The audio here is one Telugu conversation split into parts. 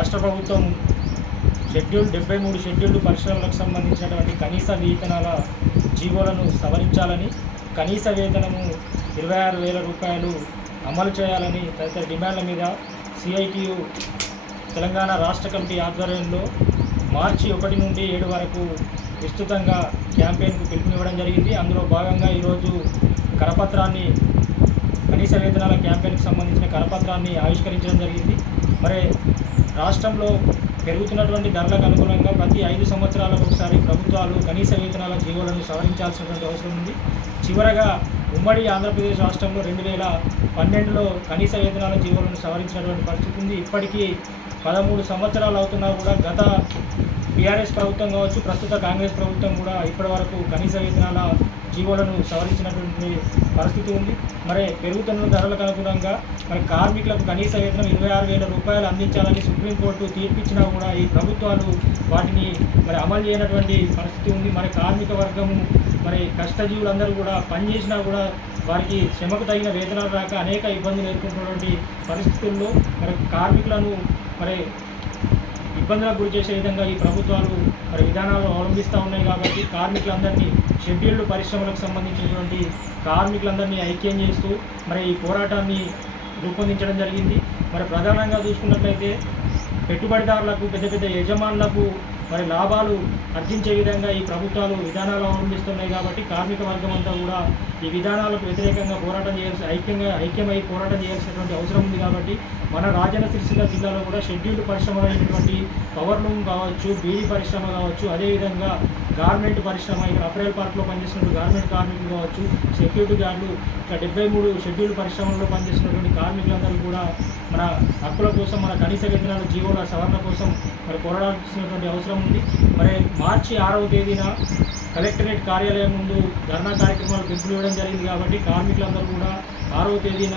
రాష్ట్ర ప్రభుత్వం షెడ్యూల్ డెబ్బై మూడు షెడ్యూల్డ్ పరిశ్రమలకు సంబంధించినటువంటి కనీస వేతనాల జీవోలను సవరించాలని కనీస వేతనము ఇరవై ఆరు వేల రూపాయలు అమలు చేయాలని తదితర డిమాండ్ల మీద సిఐటియు తెలంగాణ రాష్ట్ర కమిటీ ఆధ్వర్యంలో మార్చి ఒకటి నుండి ఏడు వరకు విస్తృతంగా క్యాంపెయిన్కు పిలుపునివ్వడం జరిగింది. అందులో భాగంగా ఈరోజు కరపత్రాన్ని కనీస వేతనాల క్యాంపెయిన్కి సంబంధించిన కరపత్రాన్ని ఆవిష్కరించడం జరిగింది. మరి రాష్ట్రంలో పెరుగుతున్నటువంటి ధరలకు అనుగుణంగా ప్రతి ఐదు సంవత్సరాలకు ఒకసారి ప్రభుత్వాలు కనీస వేతనాల జీవోలను సవరించాల్సినటువంటి అవసరం ఉంది. చివరగా ఉమ్మడి ఆంధ్రప్రదేశ్ రాష్ట్రంలో రెండు వేల పన్నెండులో కనీస వేతనాల జీవోలను సవరించినటువంటి పరిస్థితి ఉంది. ఇప్పటికీ పదమూడు సంవత్సరాలు అవుతున్నా కూడా గత టీఆర్ఎస్ ప్రభుత్వం కావచ్చు ప్రస్తుత కాంగ్రెస్ ప్రభుత్వం కూడా ఇప్పటివరకు కనీస వేతనాల జీవోలను సవరించినటువంటి పరిస్థితి ఉంది. మరి పెరుగుతున్న ధరలకు అనుగుణంగా మరి కార్మికులకు కనీస వేతనం ఇరవై ఆరు వేల రూపాయలు అందించాలని సుప్రీంకోర్టు తీర్పిచ్చినా కూడా ఈ ప్రభుత్వాలు వాటిని మరి అమలు చేయనటువంటి పరిస్థితి ఉంది. మరి కార్మిక వర్గము మరి కష్టజీవులందరూ కూడా పనిచేసినా కూడా వారికి శ్రమకు తగిన వేతనాలు రాక అనేక ఇబ్బందులు ఎదుర్కొంటున్నటువంటి పరిస్థితుల్లో మరి కార్మికులను మరి ఇబ్బందులకు గురి చేసే విధంగా ఈ ప్రభుత్వాలు మరి విధానాలు అవలంబిస్తూ ఉన్నాయి కాబట్టి కార్మికులందరినీ షెడ్యూల్డ్ పరిశ్రమలకు సంబంధించినటువంటి కార్మికులందరినీ ఐక్యం చేస్తూ మరి ఈ పోరాటాన్ని రూపొందించడం జరిగింది. మరి ప్రధానంగా చూసుకున్నట్లయితే పెట్టుబడిదారులకు పెద్ద పెద్ద యజమానులకు మరి లాభాలు అర్జించే విధంగా ఈ ప్రభుత్వాలు విధానాలు అవలంబిస్తున్నాయి కాబట్టి కార్మిక వర్గం అంతా కూడా ఈ విధానాలకు వ్యతిరేకంగా పోరాటం చేయాల్సి ఐక్యంగా ఐక్యమై పోరాటం చేయాల్సినటువంటి అవసరం ఉంది కాబట్టి మన రాజన్న సిరిసిల్ల జిల్లాలో కూడా షెడ్యూల్డ్ పరిశ్రమలైనటువంటి అయినటువంటి పవర్ లూమ్ కావచ్చు బీడీ పరిశ్రమ కావచ్చు అదేవిధంగా గార్మెంట్ పరిశ్రమ ఇక్కడ అప్రైల్ పార్క్లో పనిచేస్తున్న గార్మెంట్ కార్మికులు కావచ్చు సెక్యూరిటీ గార్డులు ఇట్లా డెబ్బై మూడు షెడ్యూల్డ్ పరిశ్రమల్లో పనిచేస్తున్నటువంటి కార్మికులందరూ కూడా మన హక్కుల కోసం మన కనీస వేతనాల జీవోల సవరణ కోసం మరి పోరాడాల్సినటువంటి అవసరం ఉంది. మరి మార్చి ఆరవ తేదీన కలెక్టరేట్ కార్యాలయం ముందు ధర్నా కార్యక్రమాలు పిలుపులు ఇవ్వడం జరిగింది కాబట్టి కార్మికులందరూ కూడా ఆరవ తేదీన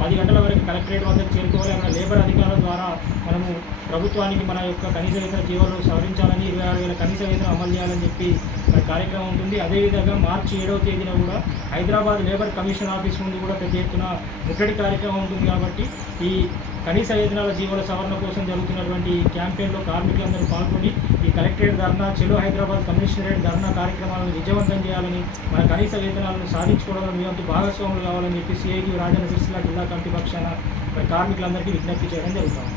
పది గంటల వరకు కలెక్టరేట్ వద్దకు చేరుకోవాలి. మన లేబర్ అధికారుల ద్వారా మనము ప్రభుత్వానికి మన యొక్క కనీస వేతన జీవోలు సవరించాలని ఇరవై ఆరు వేల కనీస వేతనం అమలు చేయాలని చెప్పి మరి కార్యక్రమం ఉంటుంది. అదేవిధంగా మార్చి ఏడవ తేదీన కూడా హైదరాబాద్ లేబర్ కమిషన్ ఆఫీస్ ముందు కూడా పెద్ద ఎత్తున ముట్టడి కార్యక్రమం ఉంటుంది కాబట్టి ఈ కనీస వేతనాల జీవన సవరణ కోసం జరుగుతున్నటువంటి క్యాంపెయిన్లో కార్మికులందరూ పాల్గొని ఈ కలెక్టరేట్ ధర్నా చెలో హైదరాబాద్ కమిషనరేట్ ధర్నా కార్యక్రమాలను విజయవంతం చేయాలని మన కనీస వేతనాలను సాధించుకోవడంలో మీ వంతు భాగస్వాములు కావాలని చెప్పి సిఐటి రాజన్న సిరిసిల్ల జిల్లా కమిటీ పక్షాన మరి కార్మికులందరికీ విజ్ఞప్తి చేయడం జరుగుతుంది.